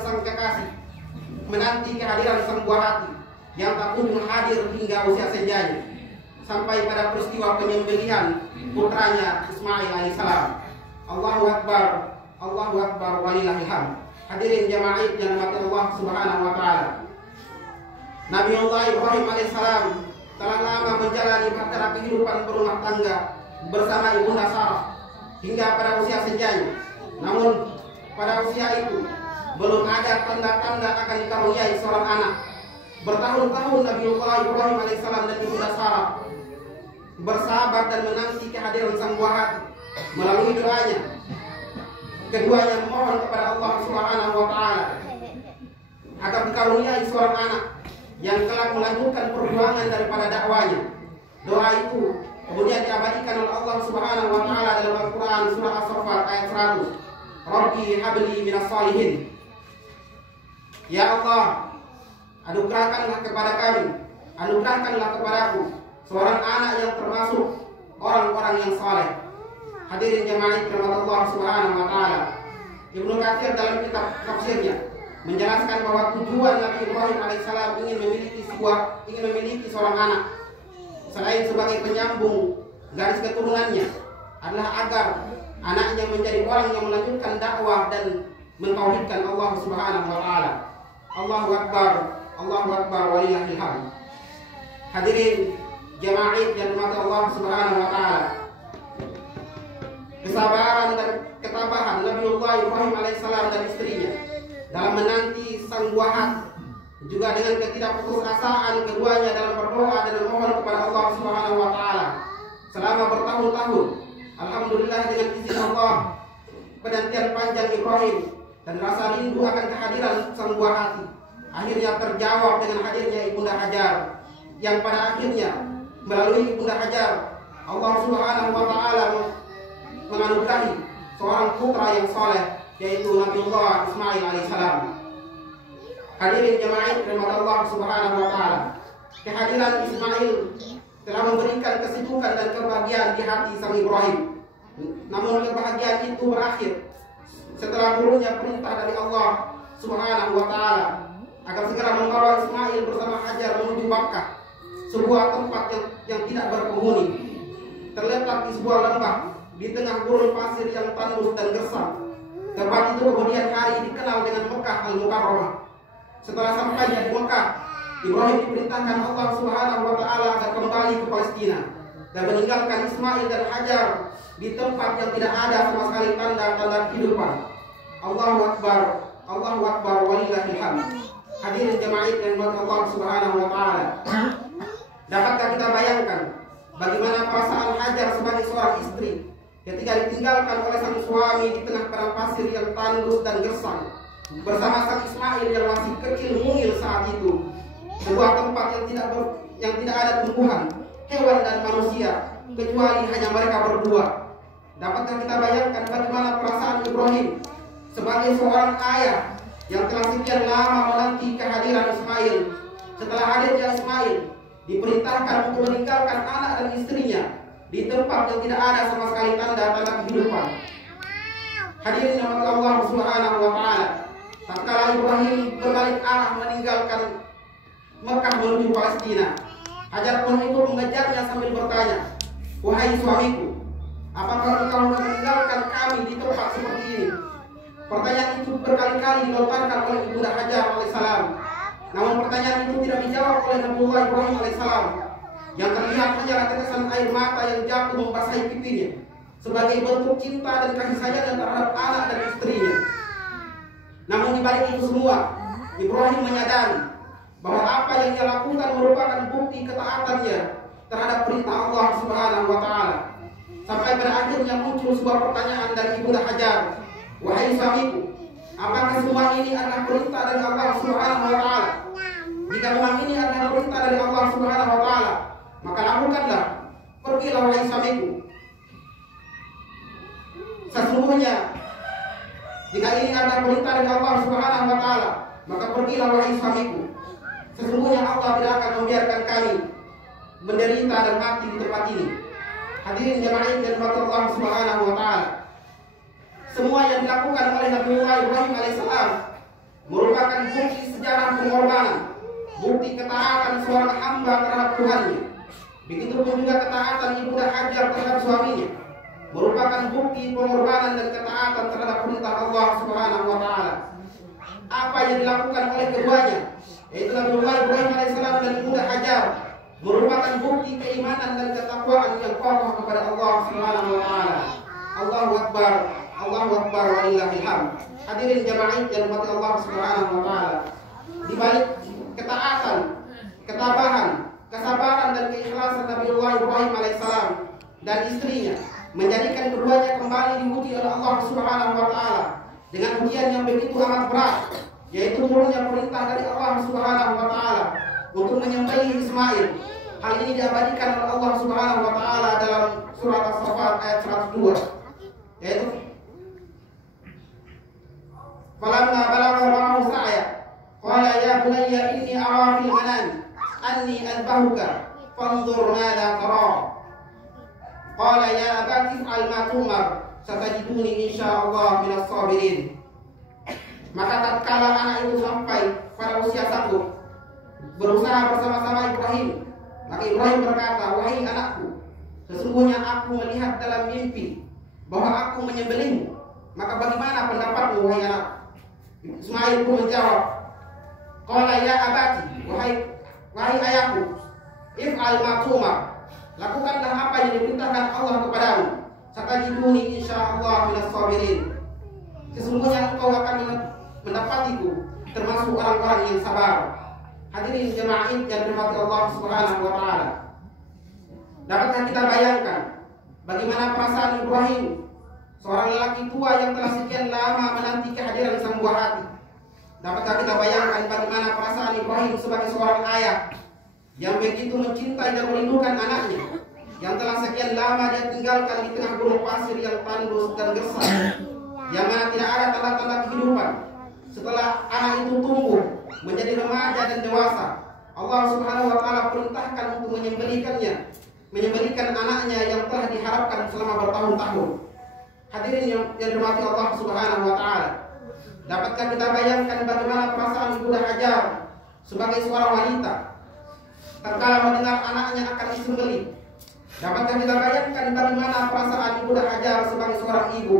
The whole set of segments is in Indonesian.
sang kekasih, menanti kehadiran sang buah hati yang tak kunjung hadir hingga usia senjanya, sampai pada peristiwa penyembelihan putranya Ismail alaihissalam. Allahu Akbar, Allahu Akbar, walillahil hamd. Hadirin jamaah yang dirahmati Allah Subhanahu wa taala. Nabi Allah Ibrahim alaihissalam telah lama menjalani bahtera kehidupan berumah tangga bersama ibunda Sarah hingga pada usia senjanya. Namun pada usia itu belum ada tanda-tanda akan dikaruniai seorang anak. Bertahun-tahun Nabi Allah Ibrahim alaihissalam dan ibunda Sarah bersabar dan menanti kehadiran sang buah hati. Melalui doanya, keduanya memohon kepada Allah Subhanahu wa taala agar dikaruniai seorang anak yang kelak melanjutkan perjuangan daripada dakwanya. Doa itu kemudian diabadikan oleh Allah Subhanahu wa taala dalam Al-Qur'an surah As-Saffat ayat 100. Rabbi habli minas salihin. Ya Allah, anugerahkanlah kepada kami, anugerahkanlah kepadaku seorang anak yang termasuk orang-orang yang saleh. Hadirin jemaah rahmat Allah Subhanahu wa taala. Ibnu Katsir dalam kitab tafsirnya menjelaskan bahwa tujuan Nabi Ibrahim alaihissalam ingin memiliki seorang anak selain sebagai penyambung garis keturunannya adalah agar anaknya menjadi orang yang melanjutkan dakwah dan mentauhidkan Allah Subhanahu wa taala. Allahu Akbar, Allahu Akbar, walillahil hamd. Hadirin jemaah yang dirahmati Allah Subhanahu wa taala. Kesabaran dan ketabahan Nabiullah Ibrahim alaihissalam dan istrinya dalam menanti sang buah hati, juga dengan ketidakputusasaan keduanya dalam berdoa dan memohon kepada Allah Subhanahu wa taala selama bertahun-tahun. Alhamdulillah, dengan izin Allah, penantian panjang Ibrahim dan rasa rindu akan kehadiran sang buah hati akhirnya terjawab dengan hadirnya ibunda Hajar, yang pada akhirnya melalui ibunda Hajar Allah Subhanahu wa taala menganugerahi seorang putra yang saleh, yaitu Nabiullah Ismail alaihissalam. Hadirin jemaah rahmat Allah Subhanahu wa taala. Kehadiran Ismail telah memberikan kesejukan dan kebahagiaan di hati sang Ibrahim. Namun kebahagiaan itu berakhir setelah turunnya perintah dari Allah Subhanahu wa taala agar segera membawa Ismail bersama Hajar menuju Makkah, sebuah tempat yang tidak berpenghuni, terletak di sebuah lembah di tengah gurun pasir yang tandus dan gersang. Tempat itu kemudian hari dikenal dengan Mekah Al-Mukarramah. Setelah sampainya di Mekah, Ibrahim diperintahkan Allah Subhanahu wa taala agar kembali ke Palestina dan meninggalkan Ismail dan Hajar di tempat yang tidak ada sama sekali tanda-tanda kehidupan. Allahu Akbar, Allahu Akbar, walillahil hamd. Hadirin jemaah yang dirahmati Allah Subhanahu wa taala. Dapatkah kita bayangkan bagaimana perasaan Hajar sebagai seorang istri ketika ditinggalkan oleh sang suami di tengah padang pasir yang tandus dan gersang bersama sang Ismail yang masih kecil mungil saat itu, sebuah tempat yang tidak ada tumbuhan, hewan dan manusia kecuali hanya mereka berdua. Dapatkah kita bayangkan bagaimana perasaan Ibrahim sebagai seorang ayah yang telah sekian lama menanti kehadiran Ismail? Setelah hadirnya Ismail, diperintahkan untuk meninggalkan anak dan istrinya di tempat yang tidak ada sama sekali tanda-tanda kehidupan. Hadirin yang dirahmati Allah Subhanahu wa taala, tatkala Ibrahim berbalik arah meninggalkan Mekah menuju Palestina, Hajar pun ikut mengejarnya sambil bertanya, "Wahai suamiku, apakah engkau meninggalkan kami di tempat seperti ini?" Pertanyaan itu berkali-kali dilontarkan oleh ibunda Hajar alaihissalam. Namun pertanyaan itu tidak dijawab oleh Nabiullah Ibrahim alaihissalam. Yang terlihat hanyalah tetesan air mata yang jatuh membasahi pipinya sebagai bentuk cinta dan kasih sayang terhadap anak dan istrinya. Namun di balik itu semua, Ibrahim menyadari bahwa apa yang ia lakukan merupakan bukti ketaatannya terhadap perintah Allah Subhanahu wa taala. Sampai pada akhirnya muncul sebuah pertanyaan dari ibunda Hajar, "Wahai suamiku, apakah semua ini adalah perintah dari Allah Subhanahu wa taala? Jika memang ini adalah perintah dari Allah Subhanahu wa taala, maka lakukanlah. Pergilah wahai suamiku. Sesungguhnya jika ini adalah perintah dari Allah Subhanahu wa taala, maka pergilah wahai suamiku. Sesungguhnya Allah tidak akan membiarkan kami menderita dan mati di tempat ini." Hadirin jemaah yang dirahmati Allah Subhanahu wa taala, semua yang dilakukan oleh Nabiullah Ibrahim alaihissalam merupakan bukti sejarah pengorbanan, bukti ketaatan seorang hamba terhadap Tuhannya. Begitupun juga ketaatan ibunda Hajar terhadap suaminya, merupakan bukti pengorbanan dan ketaatan terhadap perintah Allah Subhanahu wa taala. Apa yang dilakukan oleh keduanya, yaitu Nabiullah Ibrahim alaihissalam dan ibunda Hajar, merupakan bukti keimanan dan ketakwaan yang kokoh kepada Allah Subhanahu wa taala. Allahu akbar, Allahu akbar walillahil hamd. Hadirin jamaah yang dirahmati Allah Subhanahu wa taala. Di balik ketaatan, ketabahan, kesabaran dan keikhlasan Nabiullah Ibrahim alaihissalam dan istrinya menjadikan keduanya kembali diuji oleh Allah Subhanahu wa taala dengan ujian yang begitu amat berat, yaitu turunnya perintah dari Allah Subhanahu wa taala untuk menyembelih Ismail. Hal ini diabadikan oleh Allah Subhanahu wa taala dalam surat As-Saffat ayat 102, yaitu falamma balagha ma'ahu sa'ya qala ya bunayya inni ara fil manam anni adbahuka fanzur madza tara qala ya abati if'al ma tumar satajiduni insyaallah minas sabirin. Maka tatkala anak itu sampai pada usia sanggup berusaha bersama-sama Ibrahim, maka Ibrahim berkata, wahai anakku, sesungguhnya aku melihat dalam mimpi bahwa aku menyembelihmu. Maka bagaimana pendapatmu wahai anak? Ismail pun menjawab, qala ya abati, wahai ayahku, if'al ma tumar, lakukanlah apa yang diperintahkan Allah kepadamu. Satajiduni insyaallah minas sabirin. Sesungguhnya engkau akan mendapatiku termasuk orang-orang yang sabar. Hadirin jemaah yang dirahmati Allah Subhanahu wa taala. Dapatkah kita bayangkan bagaimana perasaan Ibrahim, seorang lelaki tua yang telah sekian lama menanti kehadiran sang buah hati? Dapatkah kita bayangkan bagaimana perasaan Ibrahim sebagai seorang ayah yang begitu mencintai dan merindukan anaknya, yang telah sekian lama dia tinggalkan di tengah gunung pasir yang tandus dan gersang, yang mana tidak ada tanda-tanda kehidupan. Setelah anak itu tumbuh menjadi remaja dan dewasa, Allah Subhanahu wa taala perintahkan untuk menyembelihkan anaknya yang telah diharapkan selama bertahun-tahun. Hadirin yang dirahmati Allah Subhanahu wa taala, dapatkah kita bayangkan bagaimana perasaan ibunda Hajar sebagai seorang wanita tatkala mendengar anaknya akan disembelih? Dapatkah kita bayangkan bagaimana perasaan ibunda Hajar sebagai seorang ibu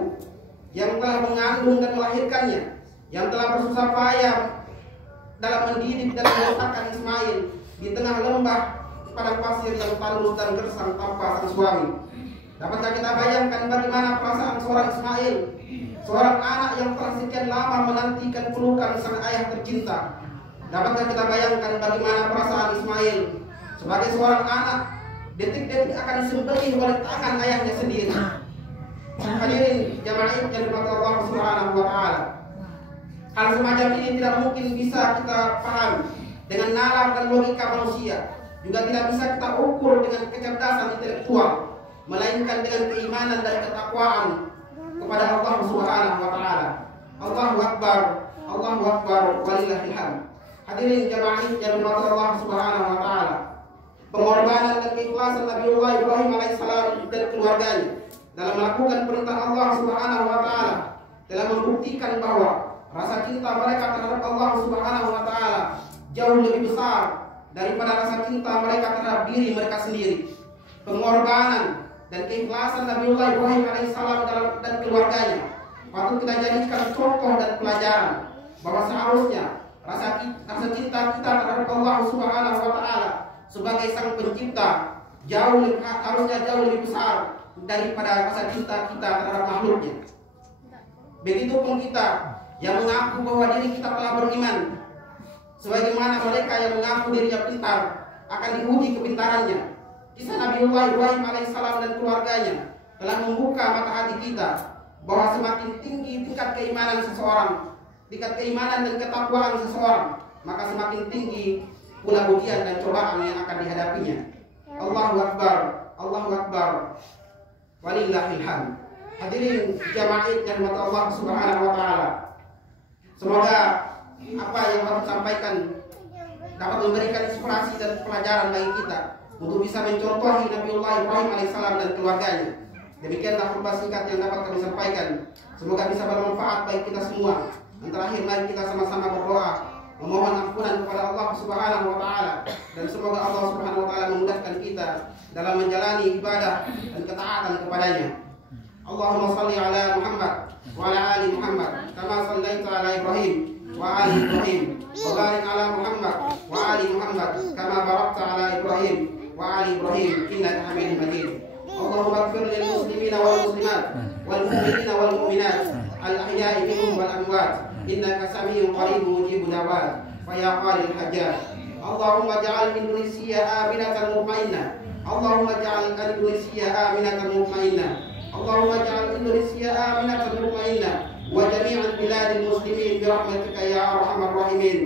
yang telah mengandung dan melahirkannya, yang telah bersusah payah dalam mendidik dan membesarkan Ismail di tengah lembah padang pasir yang tandus dan gersang tanpa sang suami? Dapatkah kita bayangkan bagaimana perasaan seorang Ismail, seorang anak yang telah sekian lama menantikan pelukan sang ayah tercinta? Dapatkah kita bayangkan bagaimana perasaan Ismail sebagai seorang anak detik-detik akan disembelih oleh tangan ayahnya sendiri? Hadirin jamaah yang dirahmati Allah Subhanahu wa taala, hal semacam ini tidak mungkin bisa kita paham dengan nalar dan logika manusia, juga tidak bisa kita ukur dengan kecerdasan intelektual, melainkan dengan keimanan dan ketakwaan kepada Allah Subhanahu wa taala. Allahu akbar, Allahu akbar walillahil hamd. Hadirin jamaah yang dirahmati Allah Subhanahu wa taala, pengorbanan dan keikhlasan Nabiullah Ibrahim alaihissalam dan keluarganya dalam melakukan perintah Allah Subhanahu wa taala telah membuktikan bahwa rasa cinta mereka terhadap Allah Subhanahu wa taala jauh lebih besar daripada rasa cinta mereka terhadap diri mereka sendiri. Pengorbanan dan keikhlasan Nabiullah Ibrahim alaihissalam dan keluarganya patut kita jadikan contoh dan pelajaran bahwa seharusnya rasa cinta kita terhadap Allah Subhanahu wa taala sebagai sang pencipta harusnya jauh lebih besar daripada rasa cinta kita terhadap makhluknya. Begitupun kita yang mengaku bahwa diri kita telah beriman, sebagaimana mereka yang mengaku dirinya pintar akan diuji kepintarannya. Kisah Nabiullah Ibrahim alaihissalam dan keluarganya telah membuka mata hati kita bahwa semakin tinggi tingkat keimanan seseorang, tingkat keimanan dan ketakwaan seseorang, maka semakin tinggi pula ujian dan cobaan yang akan dihadapinya. Allahu akbar, Allahu akbar walillahil hamd. Hadirin jamaah yang dirahmati Allah Subhanahu wa taala, semoga apa yang aku sampaikan dapat memberikan inspirasi dan pelajaran bagi kita untuk bisa mencontohi Nabiullah Ibrahim alaihissalam dan keluarganya. Demikianlah khutbah singkat yang dapat kami sampaikan. Semoga bisa bermanfaat bagi kita semua. Yang terakhir, mari kita sama-sama berdoa memohon ampunan kepada Allah Subhanahu wa taala, dan semoga Allah Subhanahu wa taala memudahkan kita dalam menjalani ibadah dan ketaatan kepadanya. Allahumma shalli ala Muhammad wa ala ali Muhammad kama shallaita ala Ibrahim wa ali Ibrahim wa barik ala Muhammad wa ali Muhammad kama barakta ala Ibrahim wa ali Ibrahim innaka Hamidum Majid. Allahumma ighfir lil muslimina wal muslimat wal mu'minina wal mu'minat al ahya'i minhum wal amwat innaka samiyyun qaribun mujibud da'wat fa ya qalil hajat. Allahumma ja'al Indonesia aminatan mutmainnah. Allahumma ja'al Indonesia aminatan mutmainnah. Allahumma ja'al Indonesia aminatan mutmainnah wa jami'al biladil muslimin bi rahmatika ya arhamar rahimin.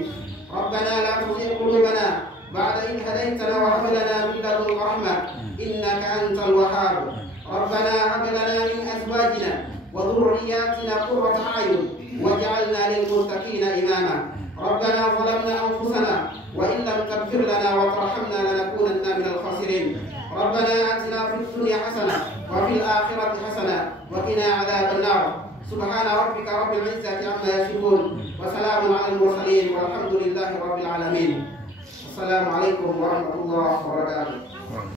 Rabbana la tuzigh qulubana ba'da idh hadaytana wa hab lana min ladunka rahmah innaka antal wahhab. Rabbana hab lana min azwajina wa dhurriyyatina qurrata a'yun waj'alna lil muttaqina imama. Rabbana zalamna anfusana wa in lam taghfir lana wa tarhamna lanakunanna minal khasirin. Rabbana atina fid dunya hasanah wa fil akhirati hasanah wa qina adzaban nar. Subhana rabbika rabbil izzati amma yasifun wa salamun alal mursalin walhamdulillahi rabbil alamin. Assalamualaikum warahmatullahi wabarakatuh.